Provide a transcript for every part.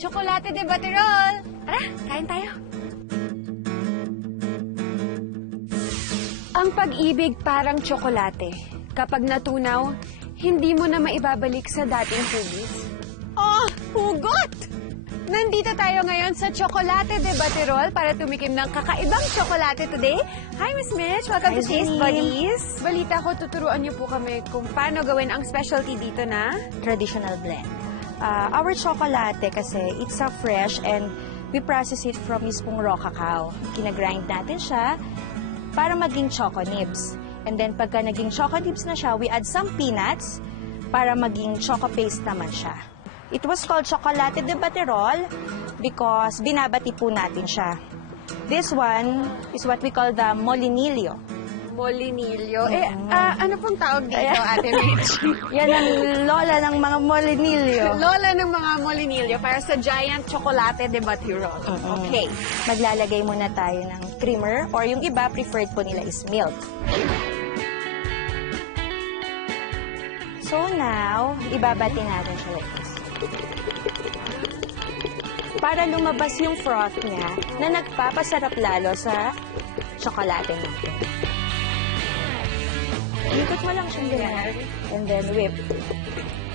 Chocolate de Baterol! Tara, kain tayo. Ang pag-ibig parang tsokolate. Kapag natunaw, hindi mo na maibabalik sa dating hugis. Oh, hugot! Nandito tayo ngayon sa Chocolate de Baterol para tumikim ng kakaibang tsokolate today. Hi, Miss Mitch. Welcome to Taste Buddies. Balita ko, tuturuan niyo po kami kung paano gawin ang specialty dito na traditional blend. Our chocolate kasi, it's a fresh and we process it from mispong raw cacao. Kinagrind natin siya para maging choco nibs. And then pagka naging choco nibs na siya, we add some peanuts para maging choco paste naman siya. It was called Chocolate de Baterol because binabati po natin siya. This one is what we call the molinillo. Molinillo? Ano pong tawag dito, Ate Mitch? Yan ang lola ng mga molinillo. Lola ng mga molinillo para sa giant Chocolate de Baterol. Okay. Maglalagay muna tayo ng creamer or yung iba, preferred po nila is milk. So now, ibabati natin siya like this. Para lumabas yung froth niya na nagpapasarap lalo sa tsokolate natin. Ikot mo lang siyang ganyan. And then whip.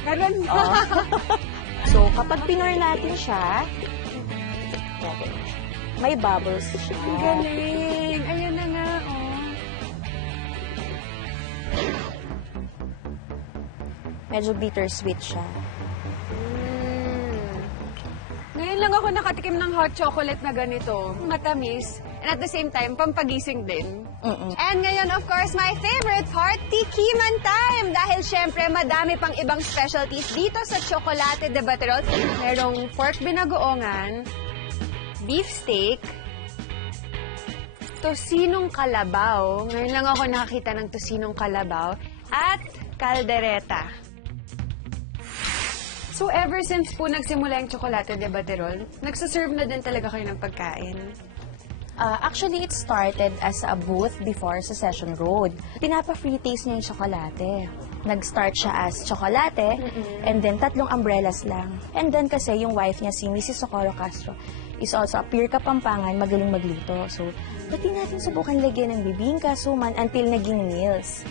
Karon. So, kapag pinor natin siya, may bubbles siya. Ang galing. Ayan na nga, Medyo bittersweet siya. Ngayon lang ako nakatikim ng hot chocolate na ganito. Matamis. And at the same time, pampagising din. And ngayon, of course, my favorite part, tikiman time! Dahil syempre, madami pang ibang specialties dito sa Chocolate de Baterol. Merong pork binagoongan, beef steak, tosinong kalabaw. Ngayon lang ako nakakita ng tosinong kalabaw. At caldereta. So, ever since po nagsimula yung Chocolate de Baterol, nagsaserve na din talaga kayo ng pagkain? Actually, it started as a booth before sa Session Road. Pinapa-free taste niya yung tsokolate. Nag-start siya as tsokolate, and then 3 umbrellas lang. And then kasi yung wife niya, si Mrs. Socorro Castro, is also a pure Kapampangan, magaling magluto. So, pati natin subukan lagyan ng bibingka, suman, until naging meals.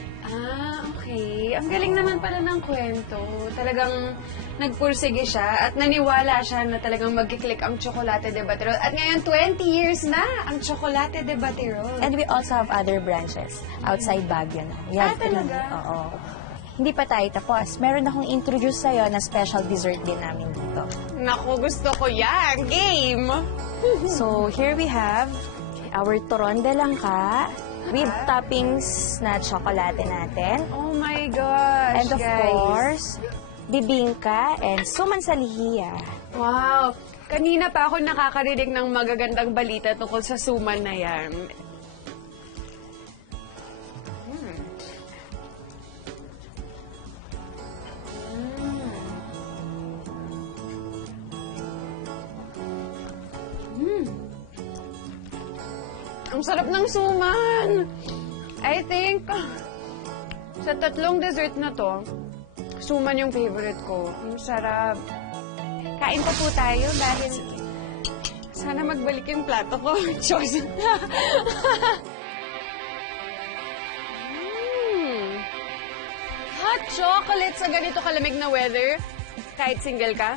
Okay. Ang galing naman pala ng kwento. Talagang nagpursige siya at naniwala siya na talagang magkiklik ang Chocolate de Baterol. At ngayon, 20 years na ang Chocolate de Baterol. And we also have other branches outside Baguio na. We have 3. Talaga? Oo. Hindi pa tayo tapos. Meron akong introduce sa'yo na special dessert din namin dito. Naku, gusto ko yan. Game! So, here we have our turon de langka with toppings na tsokolate natin. Oh my gosh, And of course, bibingka and suman sa lihiya. Wow! Kanina pa ako nakakarinig ng magagandang balita tungkol sa suman na yan. Ang sarap ng suman! I think, sa 3 dessert na to, suman yung favorite ko. Ang sarap. Kain pa po tayo dahil sana magbalik yung plato ko. Diyos. Hot chocolate sa ganito kalamig na weather. Kahit single ka,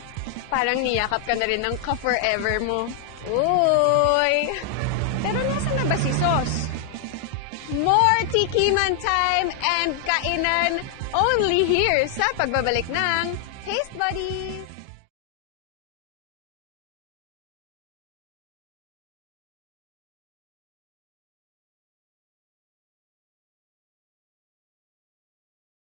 parang niyakap ka na rin ng ka-forever mo. Uy! Pero nasa na ba si Sos? More tikiman time and kainan only here sa pagbabalik ng Taste Buddies!